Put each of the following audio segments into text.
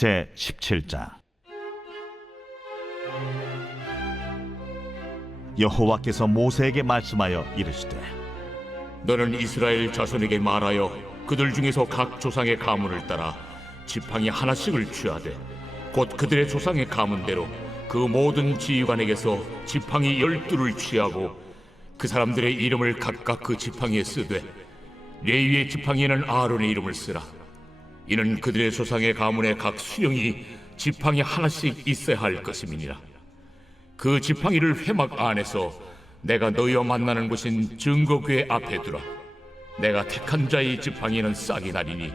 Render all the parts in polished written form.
제 17장. 여호와께서 모세에게 말씀하여 이르시되, 너는 이스라엘 자손에게 말하여 그들 중에서 각 조상의 가문을 따라 지팡이 하나씩을 취하되 곧 그들의 조상의 가문대로 그 모든 지휘관에게서 지팡이 12를 취하고 그 사람들의 이름을 각각 그 지팡이에 쓰되 레위의 지팡이에는 아론의 이름을 쓰라. 이는 그들의 조상의 가문의 각 수령이 지팡이 하나씩 있어야 할 것임이니라. 그 지팡이를 회막 안에서 내가 너희와 만나는 곳인 증거궤 앞에 두라. 내가 택한 자의 지팡이는 싹이 나리니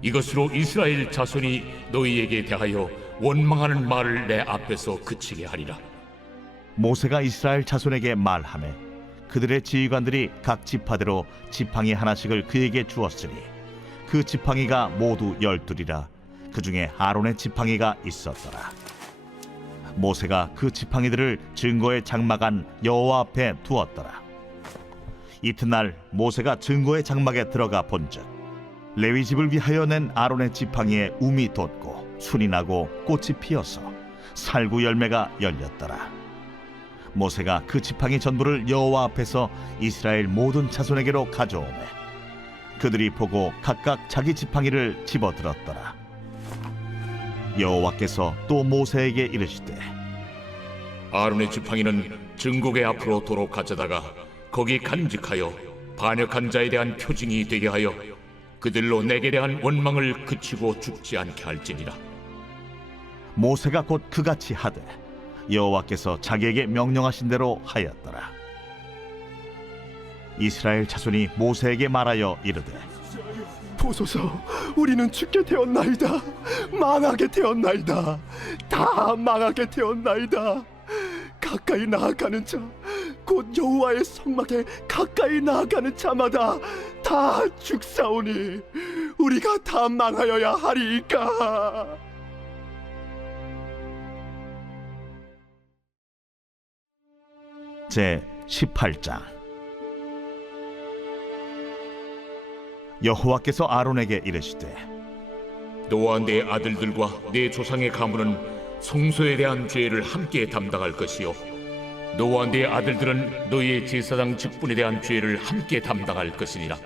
이것으로 이스라엘 자손이 너희에게 대하여 원망하는 말을 내 앞에서 그치게 하리라. 모세가 이스라엘 자손에게 말하매 그들의 지휘관들이 각 지파대로 지팡이 하나씩을 그에게 주었으니 그 지팡이가 모두 12이라. 그 중에 아론의 지팡이가 있었더라. 모세가 그 지팡이들을 증거의 장막 안 여호와 앞에 두었더라. 이튿날 모세가 증거의 장막에 들어가 본즉 레위 집을 위하여 낸 아론의 지팡이에 움이 돋고 순이 나고 꽃이 피어서 살구 열매가 열렸더라. 모세가 그 지팡이 전부를 여호와 앞에서 이스라엘 모든 자손에게로 가져오매 그들이 보고 각각 자기 지팡이를 집어들었더라. 여호와께서 또 모세에게 이르시되, 아론의 지팡이는 증거궤 앞으로 도로 가져다가 거기 간직하여 반역한 자에 대한 표징이 되게 하여 그들로 내게 대한 원망을 그치고 죽지 않게 할지니라. 모세가 곧 그같이 하되 여호와께서 자기에게 명령하신 대로 하였더라. 이스라엘 자손이 모세에게 말하여 이르되, 보소서, 우리는 죽게 되었나이다. 망하게 되었나이다. 다 망하게 되었나이다. 가까이 나아가는 자, 곧 여호와의 성막에 가까이 나아가는 자마다 다 죽사오니 우리가 다 망하여야 하리이까. 제 18장. 여호와께서 아론에게 이르시되, 너와 내 아들들과 내 조상의 가문은 성소에 대한 죄를 함께 담당할 것이요 너와 내 아들들은 너희의 제사장 직분에 대한 죄를 함께 담당할 것이니라.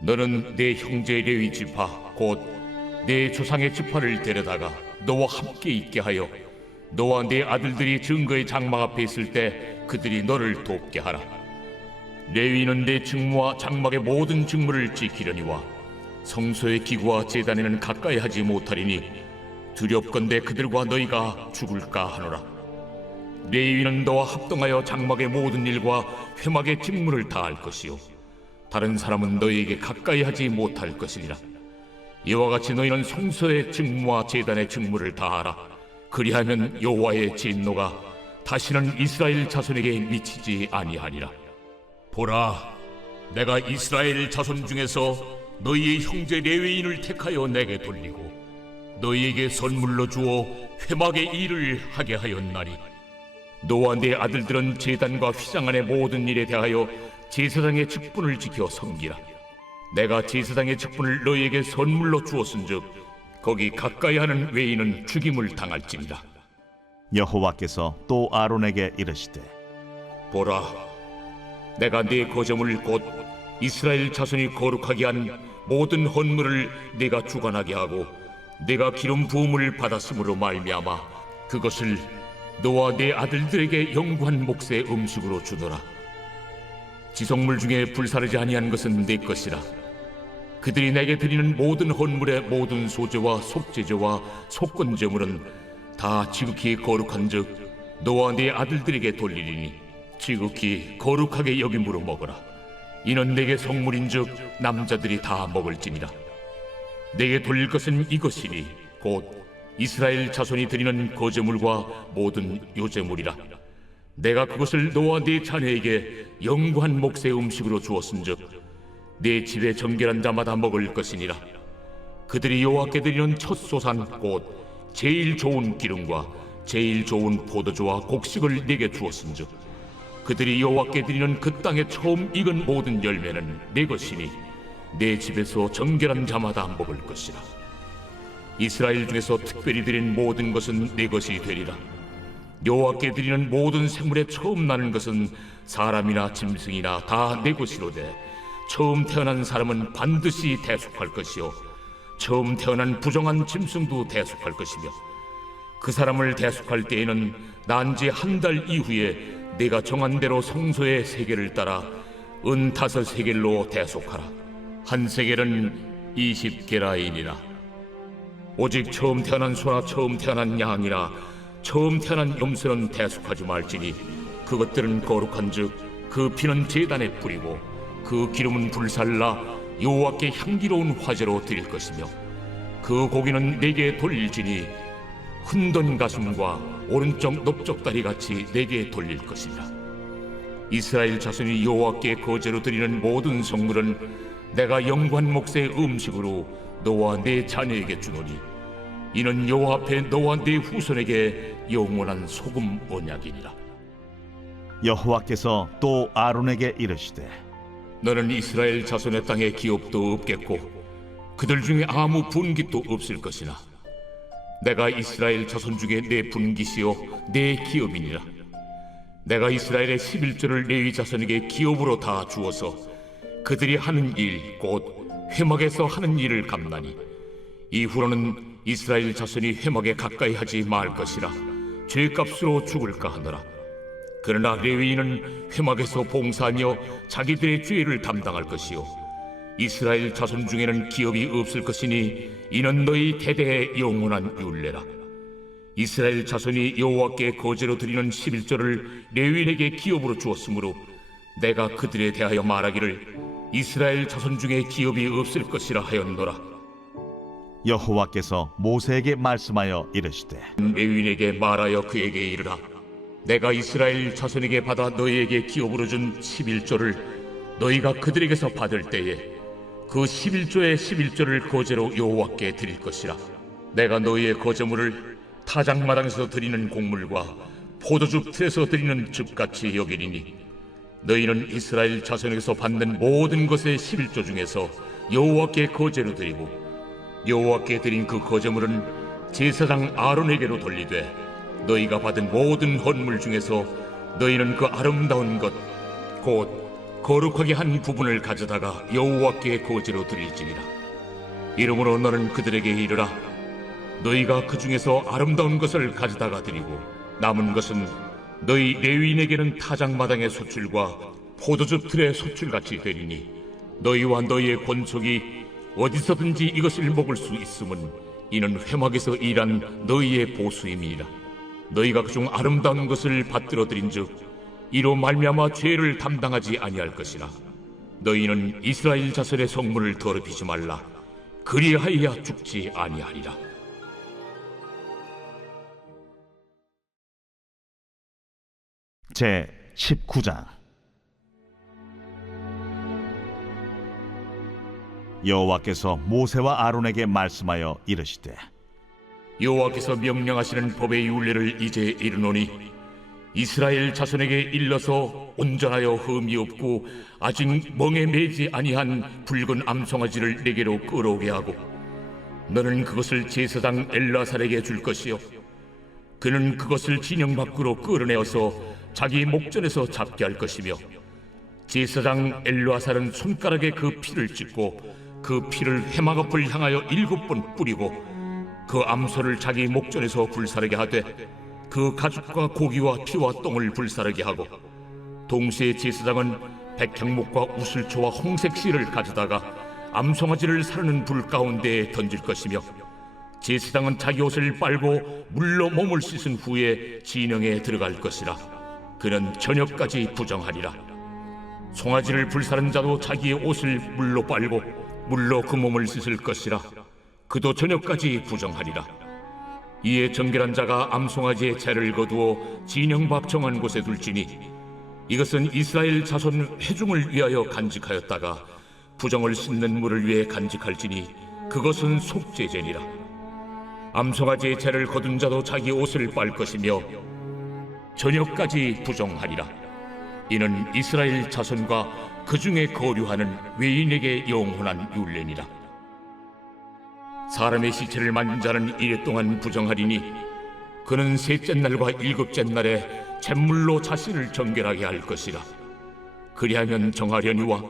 너는 내 형제 레위 지파 곧 내 조상의 지파를 데려다가 너와 함께 있게 하여 너와 내 아들들이 증거의 장막 앞에 있을 때 그들이 너를 돕게 하라. 레위는 내 직무와 장막의 모든 직무를 지키려니와 성소의 기구와 제단에는 가까이 하지 못하리니 두렵건대 그들과 너희가 죽을까 하노라. 레위는 너와 합동하여 장막의 모든 일과 회막의 직무를 다할 것이요 다른 사람은 너희에게 가까이 하지 못할 것이니라. 이와 같이 너희는 성소의 직무와 제단의 직무를 다하라. 그리하면 여호와의 진노가 다시는 이스라엘 자손에게 미치지 아니하리라. 보라, 내가 이스라엘 자손 중에서 너희의 형제 레위인을 택하여 내게 돌리고 너희에게 선물로 주어 회막의 일을 하게 하였나니 너와 내 아들들은 제단과 휘장 안의 모든 일에 대하여 제사장의 직분을 지켜 섬기라. 내가 제사장의 직분을 너희에게 선물로 주었은즉 거기 가까이 하는 외인은 죽임을 당할지니라. 여호와께서 또 아론에게 이르시되, 보라, 내가 네 거점을 곧 이스라엘 자손이 거룩하게 한 모든 헌물을 네가 주관하게 하고 네가 기름 부음을 받았으므로 말미암아 그것을 너와 네 아들들에게 영구한 몫의 음식으로 주노라. 지성물 중에 불사르지 아니한 것은 네 것이라. 그들이 내게 드리는 모든 헌물의 모든 소제와 속제제와 속건제물은 다 지극히 거룩한즉 너와 네 아들들에게 돌리리니 지극히 거룩하게 여김으로 먹어라. 이는 내게 성물인즉 남자들이 다 먹을지니라. 내게 돌릴 것은 이것이니 곧 이스라엘 자손이 드리는 거제물과 모든 요제물이라. 내가 그것을 너와 네 자녀에게 영구한 몫의 음식으로 주었은즉 네 집에 정결한 자마다 먹을 것이니라. 그들이 여호와께 드리는 첫 소산 곧 제일 좋은 기름과 제일 좋은 포도주와 곡식을 네게 주었은즉 그들이 여호와께 드리는 그 땅에 처음 익은 모든 열매는 네 것이니 내 집에서 정결한 자마다 먹을 것이라. 이스라엘 중에서 특별히 드린 모든 것은 내 것이 되리라. 여호와께 드리는 모든 생물에 처음 나는 것은 사람이나 짐승이나 다 내 것이로되 처음 태어난 사람은 반드시 대속할 것이요 처음 태어난 부정한 짐승도 대속할 것이며 그 사람을 대속할 때에는 난 지 한 달 이후에 내가 정한 대로 성소의 세겔을 따라 은 5세겔로 대속하라. 한 세겔은 20게라인이라. 오직 처음 태어난 소나 처음 태어난 양이나 처음 태어난 염소는 대속하지 말지니 그것들은 거룩한즉 그 피는 제단에 뿌리고 그 기름은 불살라 여호와께 향기로운 화제로 드릴 것이며 그 고기는 내게 돌릴지니 흔든 가슴과 오른쪽 넓적다리 같이 내게 돌릴 것이라. 이스라엘 자손이 여호와께 거제로 드리는 모든 성물은 내가 영관 몫의 음식으로 너와 네 자녀에게 주노니 이는 여호와 앞에 너와 네 후손에게 영원한 소금 언약이니라. 여호와께서 또 아론에게 이르시되 너는 이스라엘 자손의 땅에 기업도 없겠고 그들 중에 아무 분깃도 없을 것이나 내가 이스라엘 자손 중에 내 분깃이요 내 기업이니라. 내가 이스라엘의 11조를 레위 자손에게 기업으로 다 주어서 그들이 하는 일 곧 회막에서 하는 일을 갚나니 이후로는 이스라엘 자손이 회막에 가까이 하지 말 것이라 죄값으로 죽을까 하노라. 그러나 레위인은 회막에서 봉사하며 자기들의 죄를 담당할 것이요 이스라엘 자손 중에는 기업이 없을 것이니 이는 너희 대대의 영원한 율례라. 이스라엘 자손이 여호와께 거제로 드리는 11조를 레위인에게 기업으로 주었으므로 내가 그들에 대하여 말하기를 이스라엘 자손 중에 기업이 없을 것이라 하였노라. 여호와께서 모세에게 말씀하여 이르시되 레위인에게 말하여 그에게 이르라. 내가 이스라엘 자손에게 받아 너희에게 기업으로 준 11조를 너희가 그들에게서 받을 때에 그 11조의 11조를 거제로 여호와께 드릴 것이라. 내가 너희의 거제물을 타작마당에서 드리는 곡물과 포도즙 틀에서 드리는 즙같이 여기리니 너희는 이스라엘 자손에게서 받는 모든 것의 11조 중에서 여호와께 거제로 드리고 여호와께 드린 그 거제물은 제사장 아론에게로 돌리되 너희가 받은 모든 헌물 중에서 너희는 그 아름다운 것 곧 거룩하게 한 부분을 가져다가 여호와께 거제로 드릴지니라. 이러므로 너는 그들에게 이르라. 너희가 그 중에서 아름다운 것을 가져다가 드리고 남은 것은 너희 레위인에게는 타작마당의 소출과 포도즙 틀의 소출같이 되리니 너희와 너희의 권속이 어디서든지 이것을 먹을 수 있음은 이는 회막에서 일한 너희의 보수임이니라. 너희가 그중 아름다운 것을 받들어 드린즉 이로 말미암아 죄를 담당하지 아니할 것이라. 너희는 이스라엘 자손의 성물을 더럽히지 말라. 그리하여야 죽지 아니하리라. 제 19장. 여호와께서 모세와 아론에게 말씀하여 이르시되 여호와께서 명령하시는 법의 율례를 이제 이르노니 이스라엘 자손에게 일러서 온전하여 흠이 없고 아직 멍에 매지 아니한 붉은 암송아지를 내게로 끌어오게 하고 너는 그것을 제사장 엘라살에게 줄 것이요 그는 그것을 진영 밖으로 끌어내어서 자기 목전에서 잡게 할 것이며 제사장 엘라살은 손가락에 그 피를 찍고 그 피를 회막 앞을 향하여 7번 뿌리고 그 암소를 자기 목전에서 불사르게 하되 그 가죽과 고기와 피와 똥을 불사르게 하고 동시에 제사장은 백향목과 우슬초와 홍색 실을 가져다가 암송아지를 사르는 불 가운데에 던질 것이며 제사장은 자기 옷을 빨고 물로 몸을 씻은 후에 진영에 들어갈 것이라. 그는 저녁까지 부정하리라. 송아지를 불사른 자도 자기의 옷을 물로 빨고 물로 그 몸을 씻을 것이라. 그도 저녁까지 부정하리라. 이에 정결한 자가 암송아지의 채를 거두어 진영 밖 정한 곳에 둘지니 이것은 이스라엘 자손 회중을 위하여 간직하였다가 부정을 씻는 물을 위해 간직할지니 그것은 속죄제니라. 암송아지의 채를 거둔 자도 자기 옷을 빨 것이며 저녁까지 부정하리라. 이는 이스라엘 자손과 그 중에 거류하는 외인에게 영원한 율례니라. 사람의 시체를 만진 자는 이래 동안 부정하리니 그는 셋째 날과 일곱째 날에 잿물로 자신을 정결하게 할 것이라. 그리하면 정하려니와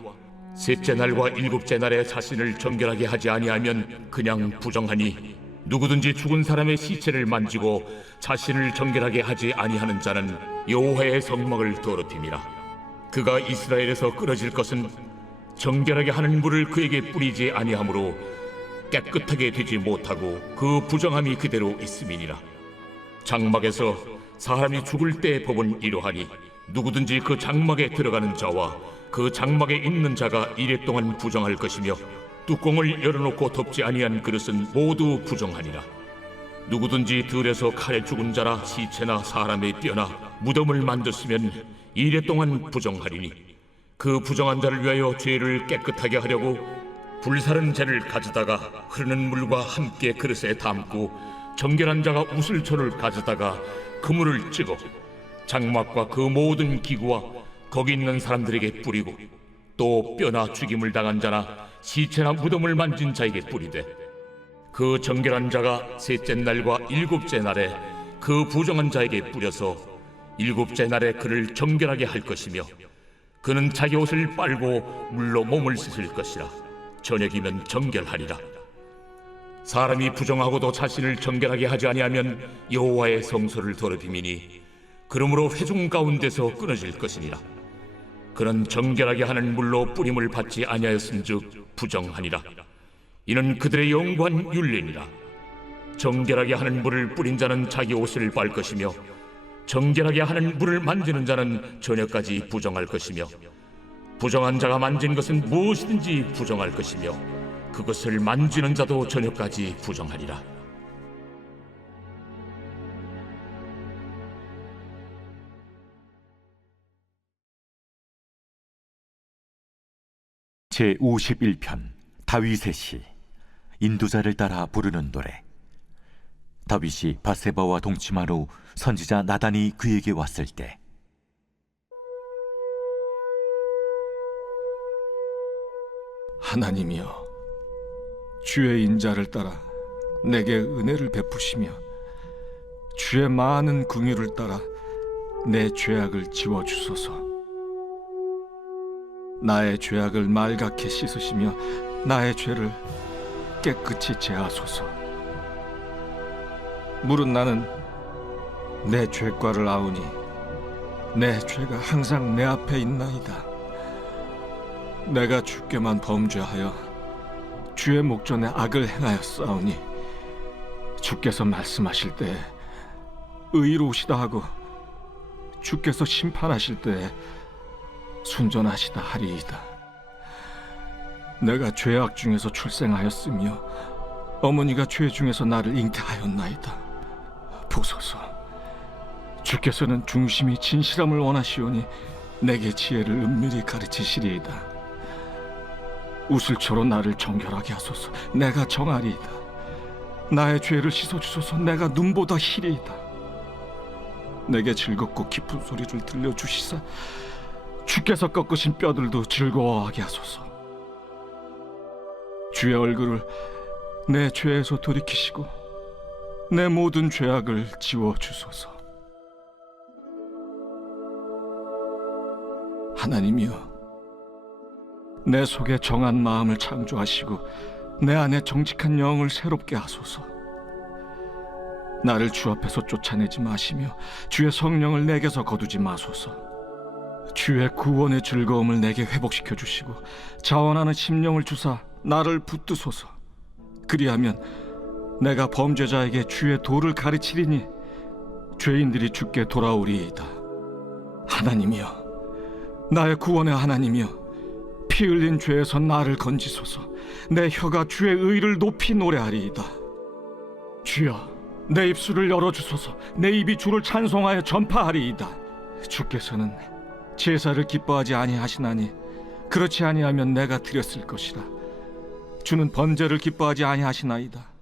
셋째 날과 일곱째 날에 자신을 정결하게 하지 아니하면 그냥 부정하니, 누구든지 죽은 사람의 시체를 만지고 자신을 정결하게 하지 아니하는 자는 여호와의 성막을 더럽힘이라. 그가 이스라엘에서 끊어질 것은 정결하게 하는 물을 그에게 뿌리지 아니하므로 깨끗하게 되지 못하고 그 부정함이 그대로 있음이니라. 장막에서 사람이 죽을 때의 법은 이러하니, 누구든지 그 장막에 들어가는 자와 그 장막에 있는 자가 이래 동안 부정할 것이며, 뚜껑을 열어놓고 덮지 아니한 그릇은 모두 부정하니라. 누구든지 들에서 칼에 죽은 자나 시체나 사람의 뼈나 무덤을 만졌으면 이래 동안 부정하리니, 그 부정한 자를 위하여 죄를 깨끗하게 하려고 불사른 재를 가져다가 흐르는 물과 함께 그릇에 담고, 정결한 자가 우슬초를 가져다가 그물을 찍어 장막과 그 모든 기구와 거기 있는 사람들에게 뿌리고, 또 뼈나 죽임을 당한 자나 시체나 무덤을 만진 자에게 뿌리되, 그 정결한 자가 셋째 날과 일곱째 날에 그 부정한 자에게 뿌려서 일곱째 날에 그를 정결하게 할 것이며, 그는 자기 옷을 빨고 물로 몸을 씻을 것이라. 저녁이면 정결하리라. 사람이 부정하고도 자신을 정결하게 하지 아니하면 여호와의 성소를 더럽힘이니, 그러므로 회중 가운데서 끊어질 것이니라. 그는 정결하게 하는 물로 뿌림을 받지 아니하였은즉 부정하니라. 이는 그들의 영구한 율례니라. 정결하게 하는 물을 뿌린 자는 자기 옷을 빨 것이며, 정결하게 하는 물을 만지는 자는 저녁까지 부정할 것이며, 부정한 자가 만진 것은 무엇이든지 부정할 것이며, 그것을 만지는 자도 저녁까지 부정하리라. 제51편 다윗의 시. 인도자를 따라 부르는 노래. 다윗이 바세바와 동침한 후 선지자 나단이 그에게 왔을 때, 하나님이여, 주의 인자를 따라 내게 은혜를 베푸시며 주의 많은 긍휼을 따라 내 죄악을 지워주소서. 나의 죄악을 말갛게 씻으시며 나의 죄를 깨끗이 제하소서. 물은 나는 내 죄과를 아우니 내 죄가 항상 내 앞에 있나이다. 내가 주께만 범죄하여 주의 목전에 악을 행하였사오니, 주께서 말씀하실 때에 의로우시다 하고 주께서 심판하실 때에 순전하시다 하리이다. 내가 죄악 중에서 출생하였으며 어머니가 죄 중에서 나를 잉태하였나이다. 보소서, 주께서는 중심이 진실함을 원하시오니 내게 지혜를 은밀히 가르치시리이다. 우슬초로 나를 정결하게 하소서. 내가 정하리이다. 나의 죄를 씻어주소서. 내가 눈보다 희리이다. 내게 즐겁고 깊은 소리를 들려주시사 주께서 꺾으신 뼈들도 즐거워하게 하소서. 주의 얼굴을 내 죄에서 돌이키시고 내 모든 죄악을 지워주소서. 하나님이여, 내 속에 정한 마음을 창조하시고 내 안에 정직한 영을 새롭게 하소서. 나를 주 앞에서 쫓아내지 마시며 주의 성령을 내게서 거두지 마소서. 주의 구원의 즐거움을 내게 회복시켜 주시고 자원하는 심령을 주사 나를 붙드소서. 그리하면 내가 범죄자에게 주의 도를 가르치리니 죄인들이 주께 돌아오리이다. 하나님이여, 나의 구원의 하나님이여, 피 흘린 죄에서 나를 건지소서. 내 혀가 주의 의를 높이 노래하리이다. 주여, 내 입술을 열어주소서. 내 입이 주를 찬송하여 전파하리이다. 주께서는 제사를 기뻐하지 아니하시나니 그렇지 아니하면 내가 드렸을 것이라. 주는 번제를 기뻐하지 아니하시나이다.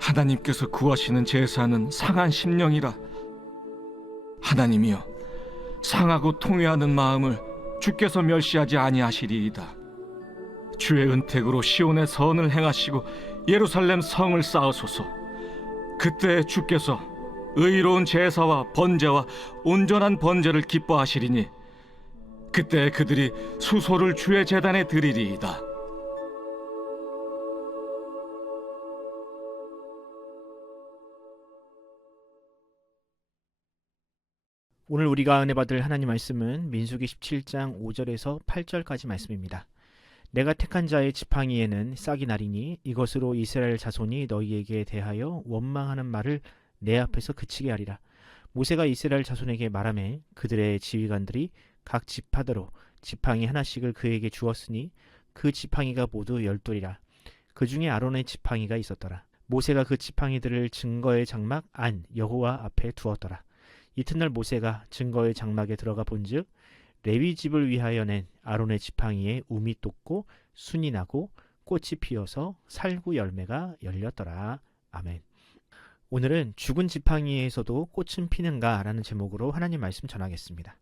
하나님께서 구하시는 제사는 상한 심령이라. 하나님이여, 상하고 통회하는 마음을 주께서 멸시하지 아니하시리이다. 주의 은택으로 시온의 선을 행하시고 예루살렘 성을 쌓으소서. 그때 주께서 의로운 제사와 번제와 온전한 번제를 기뻐하시리니 그때 그들이 수소를 주의 제단에 드리리이다. 오늘 우리가 은혜 받을 하나님 말씀은 민수기 17장 5절에서 8절까지 말씀입니다. 내가 택한 자의 지팡이에는 싹이 나리니 이것으로 이스라엘 자손이 너희에게 대하여 원망하는 말을 내 앞에서 그치게 하리라. 모세가 이스라엘 자손에게 말하매 그들의 지휘관들이 각 지파대로 지팡이 하나씩을 그에게 주었으니 그 지팡이가 모두 12이라. 그 중에 아론의 지팡이가 있었더라. 모세가 그 지팡이들을 증거의 장막 안 여호와 앞에 두었더라. 이튿날 모세가 증거의 장막에 들어가 본즉 레위 집을 위하여 낸 아론의 지팡이에 움이 돋고 순이 나고 꽃이 피어서 살구 열매가 열렸더라. 아멘. 오늘은 죽은 지팡이에서도 꽃은 피는가 라는 제목으로 하나님 말씀 전하겠습니다.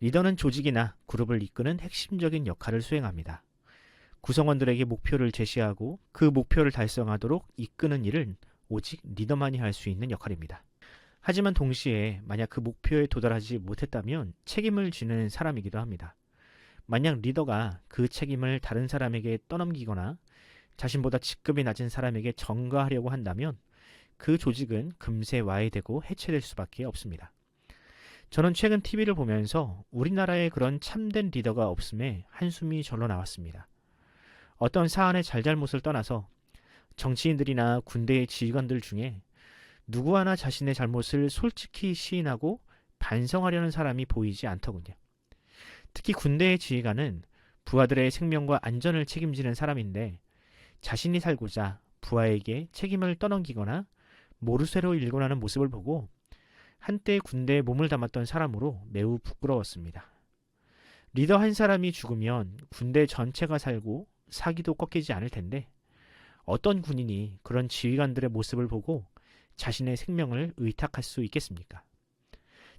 리더는 조직이나 그룹을 이끄는 핵심적인 역할을 수행합니다. 구성원들에게 목표를 제시하고 그 목표를 달성하도록 이끄는 일은 오직 리더만이 할 수 있는 역할입니다. 하지만 동시에 만약 그 목표에 도달하지 못했다면 책임을 지는 사람이기도 합니다. 만약 리더가 그 책임을 다른 사람에게 떠넘기거나 자신보다 직급이 낮은 사람에게 전가하려고 한다면 그 조직은 금세 와해되고 해체될 수밖에 없습니다. 저는 최근 TV를 보면서 우리나라에 그런 참된 리더가 없음에 한숨이 절로 나왔습니다. 어떤 사안의 잘잘못을 떠나서 정치인들이나 군대의 지휘관들 중에 누구 하나 자신의 잘못을 솔직히 시인하고 반성하려는 사람이 보이지 않더군요. 특히 군대의 지휘관은 부하들의 생명과 안전을 책임지는 사람인데 자신이 살고자 부하에게 책임을 떠넘기거나 모르쇠로 일관하는 모습을 보고 한때 군대에 몸을 담았던 사람으로 매우 부끄러웠습니다. 리더 한 사람이 죽으면 군대 전체가 살고 사기도 꺾이지 않을 텐데 어떤 군인이 그런 지휘관들의 모습을 보고 자신의 생명을 의탁할 수 있겠습니까?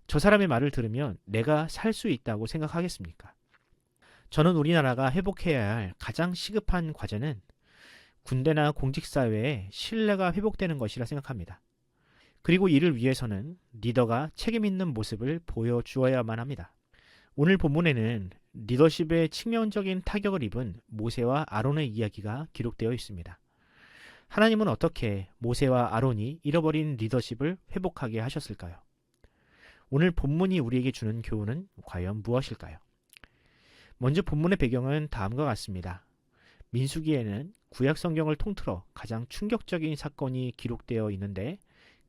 저 사람의 말을 들으면 내가 살 수 있다고 생각하겠습니까? 저는 우리나라가 회복해야 할 가장 시급한 과제는 군대나 공직사회에 신뢰가 회복되는 것이라 생각합니다. 그리고 이를 위해서는 리더가 책임 있는 모습을 보여주어야만 합니다. 오늘 본문에는 리더십에 치명적인 타격을 입은 모세와 아론의 이야기가 기록되어 있습니다. 하나님은 어떻게 모세와 아론이 잃어버린 리더십을 회복하게 하셨을까요? 오늘 본문이 우리에게 주는 교훈은 과연 무엇일까요? 먼저 본문의 배경은 다음과 같습니다. 민수기에는 구약 성경을 통틀어 가장 충격적인 사건이 기록되어 있는데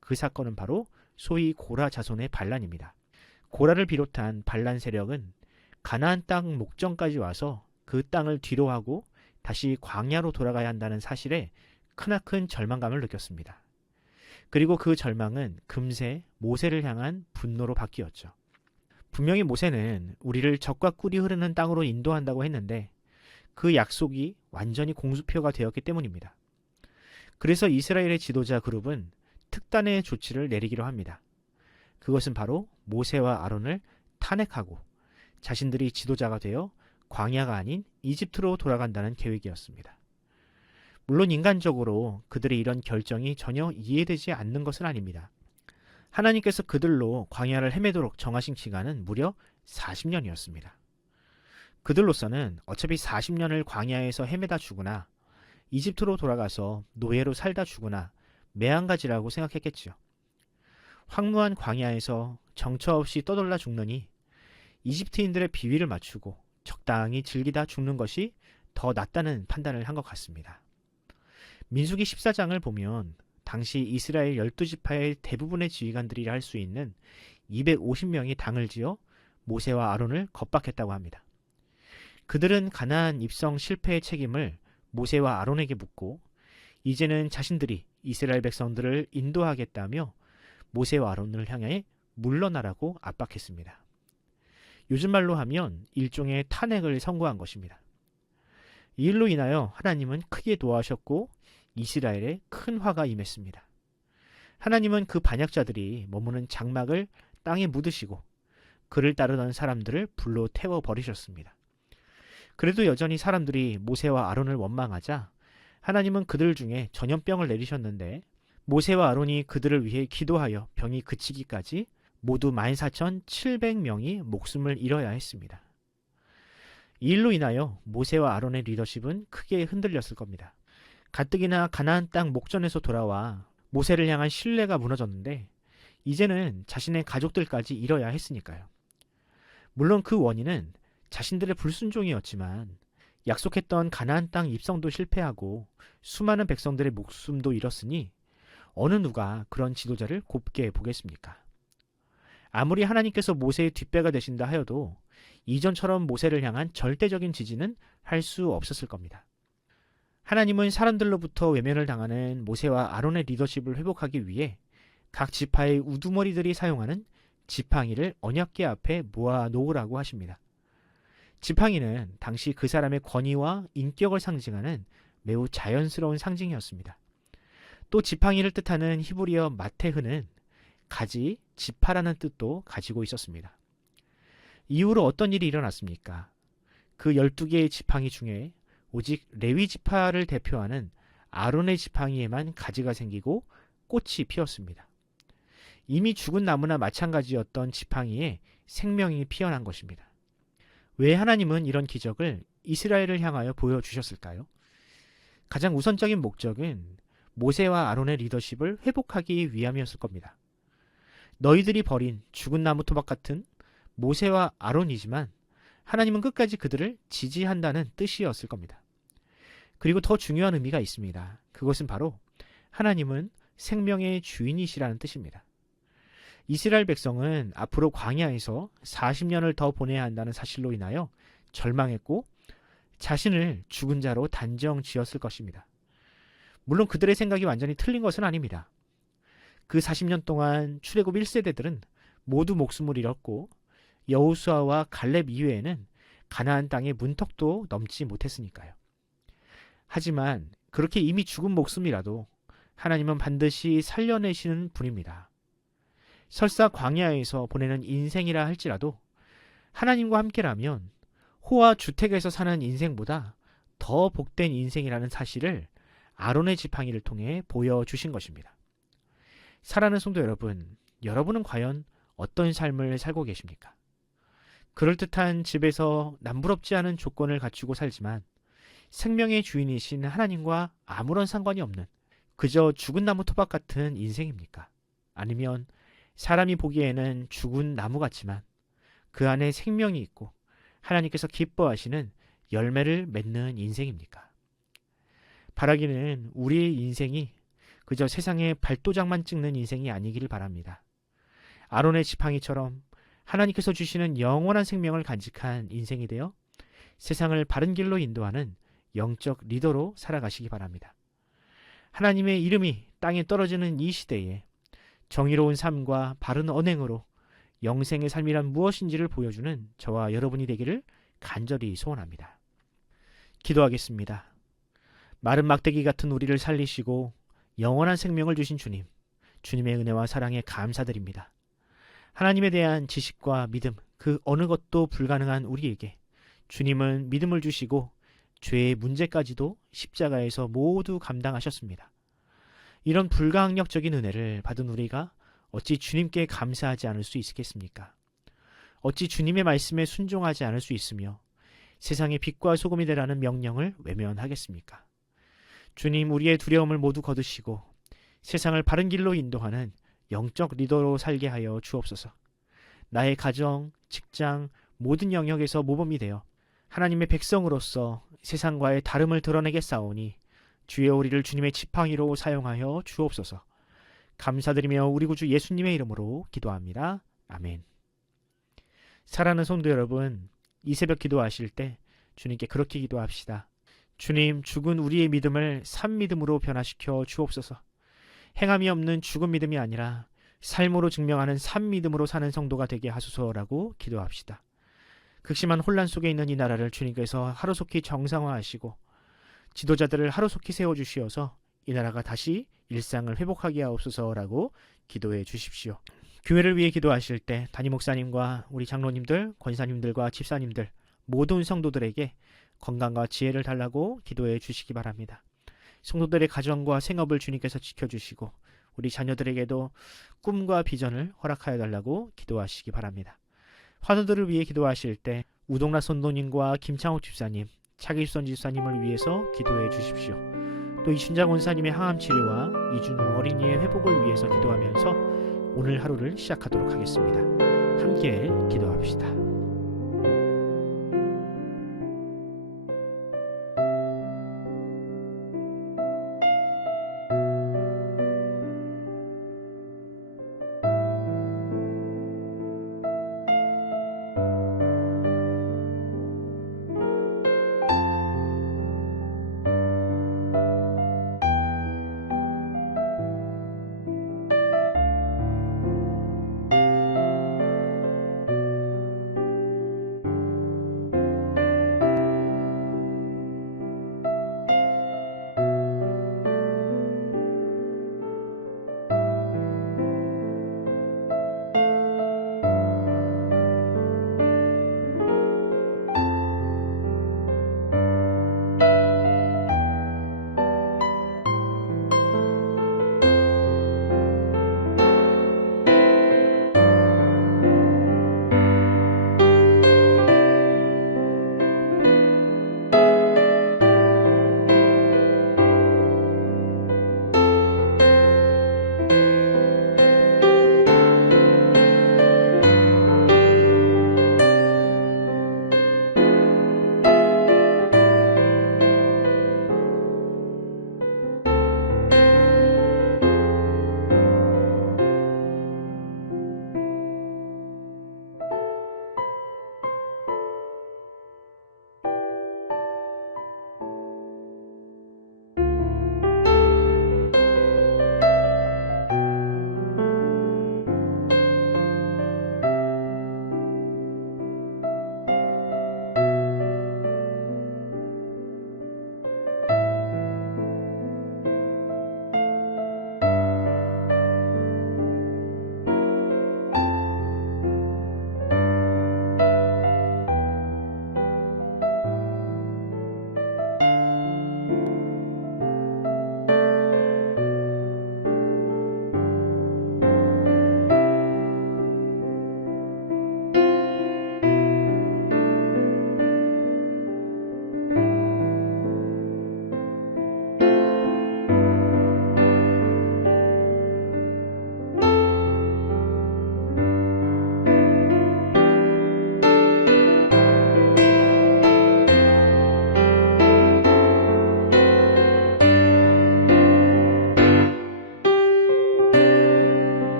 그 사건은 바로 소위 고라 자손의 반란입니다. 고라를 비롯한 반란 세력은 가나안 땅 목전까지 와서 그 땅을 뒤로하고 다시 광야로 돌아가야 한다는 사실에 크나큰 절망감을 느꼈습니다. 그리고 그 절망은 금세 모세를 향한 분노로 바뀌었죠. 분명히 모세는 우리를 적과 꿀이 흐르는 땅으로 인도한다고 했는데 그 약속이 완전히 공수표가 되었기 때문입니다. 그래서 이스라엘의 지도자 그룹은 특단의 조치를 내리기로 합니다. 그것은 바로 모세와 아론을 탄핵하고 자신들이 지도자가 되어 광야가 아닌 이집트로 돌아간다는 계획이었습니다. 물론 인간적으로 그들의 이런 결정이 전혀 이해되지 않는 것은 아닙니다. 하나님께서 그들로 광야를 헤매도록 정하신 기간은 무려 40년이었습니다. 그들로서는 어차피 40년을 광야에서 헤매다 죽으나 이집트로 돌아가서 노예로 살다 죽으나 매한가지라고 생각했겠지요. 황무한 광야에서 정처 없이 떠돌라 죽느니 이집트인들의 비위를 맞추고 적당히 즐기다 죽는 것이 더 낫다는 판단을 한 것 같습니다. 민수기 14장을 보면 당시 이스라엘 12지파의 대부분의 지휘관들이라 할 수 있는 250명이 당을 지어 모세와 아론을 겁박했다고 합니다. 그들은 가나안 입성 실패의 책임을 모세와 아론에게 묻고 이제는 자신들이 이스라엘 백성들을 인도하겠다며 모세와 아론을 향해 물러나라고 압박했습니다. 요즘 말로 하면 일종의 탄핵을 선고한 것입니다. 이 일로 인하여 하나님은 크게 노하셨고 이스라엘에 큰 화가 임했습니다. 하나님은 그 반역자들이 머무는 장막을 땅에 묻으시고 그를 따르던 사람들을 불로 태워버리셨습니다. 그래도 여전히 사람들이 모세와 아론을 원망하자 하나님은 그들 중에 전염병을 내리셨는데 모세와 아론이 그들을 위해 기도하여 병이 그치기까지 모두 14,700명이 목숨을 잃어야 했습니다. 이 일로 인하여 모세와 아론의 리더십은 크게 흔들렸을 겁니다. 가뜩이나 가나안 땅 목전에서 돌아와 모세를 향한 신뢰가 무너졌는데 이제는 자신의 가족들까지 잃어야 했으니까요. 물론 그 원인은 자신들의 불순종이었지만 약속했던 가나안 땅 입성도 실패하고 수많은 백성들의 목숨도 잃었으니 어느 누가 그런 지도자를 곱게 보겠습니까? 아무리 하나님께서 모세의 뒷배가 되신다 하여도 이전처럼 모세를 향한 절대적인 지지는 할 수 없었을 겁니다. 하나님은 사람들로부터 외면을 당하는 모세와 아론의 리더십을 회복하기 위해 각 지파의 우두머리들이 사용하는 지팡이를 언약궤 앞에 모아 놓으라고 하십니다. 지팡이는 당시 그 사람의 권위와 인격을 상징하는 매우 자연스러운 상징이었습니다. 또 지팡이를 뜻하는 히브리어 마테흐는 가지, 지파라는 뜻도 가지고 있었습니다. 이후로 어떤 일이 일어났습니까? 그 12개의 지팡이 중에 오직 레위 지파를 대표하는 아론의 지팡이에만 가지가 생기고 꽃이 피었습니다. 이미 죽은 나무나 마찬가지였던 지팡이에 생명이 피어난 것입니다. 왜 하나님은 이런 기적을 이스라엘을 향하여 보여주셨을까요? 가장 우선적인 목적은 모세와 아론의 리더십을 회복하기 위함이었을 겁니다. 너희들이 버린 죽은 나무 토막 같은 모세와 아론이지만 하나님은 끝까지 그들을 지지한다는 뜻이었을 겁니다. 그리고 더 중요한 의미가 있습니다. 그것은 바로 하나님은 생명의 주인이시라는 뜻입니다. 이스라엘 백성은 앞으로 광야에서 40년을 더 보내야 한다는 사실로 인하여 절망했고 자신을 죽은 자로 단정 지었을 것입니다. 물론 그들의 생각이 완전히 틀린 것은 아닙니다. 그 40년 동안 출애굽 1세대들은 모두 목숨을 잃었고 여호수아와 갈렙 이외에는 가나안 땅의 문턱도 넘지 못했으니까요. 하지만 그렇게 이미 죽은 목숨이라도 하나님은 반드시 살려내시는 분입니다. 설사 광야에서 보내는 인생이라 할지라도 하나님과 함께라면 호와 주택에서 사는 인생보다 더 복된 인생이라는 사실을 아론의 지팡이를 통해 보여주신 것입니다. 사랑하는 성도 여러분, 여러분은 과연 어떤 삶을 살고 계십니까? 그럴듯한 집에서 남부럽지 않은 조건을 갖추고 살지만 생명의 주인이신 하나님과 아무런 상관이 없는 그저 죽은 나무 토박 같은 인생입니까? 아니면 사람이 보기에는 죽은 나무 같지만 그 안에 생명이 있고 하나님께서 기뻐하시는 열매를 맺는 인생입니까? 바라기는 우리의 인생이 그저 세상의 발도장만 찍는 인생이 아니기를 바랍니다. 아론의 지팡이처럼 하나님께서 주시는 영원한 생명을 간직한 인생이 되어 세상을 바른 길로 인도하는 영적 리더로 살아가시기 바랍니다. 하나님의 이름이 땅에 떨어지는 이 시대에 정의로운 삶과 바른 언행으로 영생의 삶이란 무엇인지를 보여주는 저와 여러분이 되기를 간절히 소원합니다. 기도하겠습니다. 마른 막대기 같은 우리를 살리시고 영원한 생명을 주신 주님, 주님의 은혜와 사랑에 감사드립니다. 하나님에 대한 지식과 믿음, 그 어느 것도 불가능한 우리에게 주님은 믿음을 주시고 죄의 문제까지도 십자가에서 모두 감당하셨습니다. 이런 불가항력적인 은혜를 받은 우리가 어찌 주님께 감사하지 않을 수 있겠습니까? 어찌 주님의 말씀에 순종하지 않을 수 있으며 세상의 빛과 소금이 되라는 명령을 외면하겠습니까? 주님, 우리의 두려움을 모두 거두시고 세상을 바른 길로 인도하는 영적 리더로 살게 하여 주옵소서. 나의 가정, 직장, 모든 영역에서 모범이 되어 하나님의 백성으로서 세상과의 다름을 드러내겠사오니 주여 우리를 주님의 지팡이로 사용하여 주옵소서. 감사드리며 우리 구주 예수님의 이름으로 기도합니다. 아멘. 사랑하는 성도 여러분, 이 새벽 기도하실 때 주님께 그렇게 기도합시다. 주님, 죽은 우리의 믿음을 산 믿음으로 변화시켜 주옵소서. 행함이 없는 죽은 믿음이 아니라 삶으로 증명하는 산 믿음으로 사는 성도가 되게 하소서라고 기도합시다. 극심한 혼란 속에 있는 이 나라를 주님께서 하루속히 정상화하시고 지도자들을 하루속히 세워주시어서 이 나라가 다시 일상을 회복하게 하옵소서라고 기도해 주십시오. 교회를 위해 기도하실 때 담임 목사님과 우리 장로님들, 권사님들과 집사님들, 모든 성도들에게 건강과 지혜를 달라고 기도해 주시기 바랍니다. 성도들의 가정과 생업을 주님께서 지켜주시고 우리 자녀들에게도 꿈과 비전을 허락하여 달라고 기도하시기 바랍니다. 환우들을 위해 기도하실 때 우동라 선도님과 김창욱 집사님, 차기선 집사님을 위해서 기도해 주십시오. 또 이춘장 원사님의 항암 치료와 이준우 어린이의 회복을 위해서 기도하면서 오늘 하루를 시작하도록 하겠습니다. 함께 기도합시다.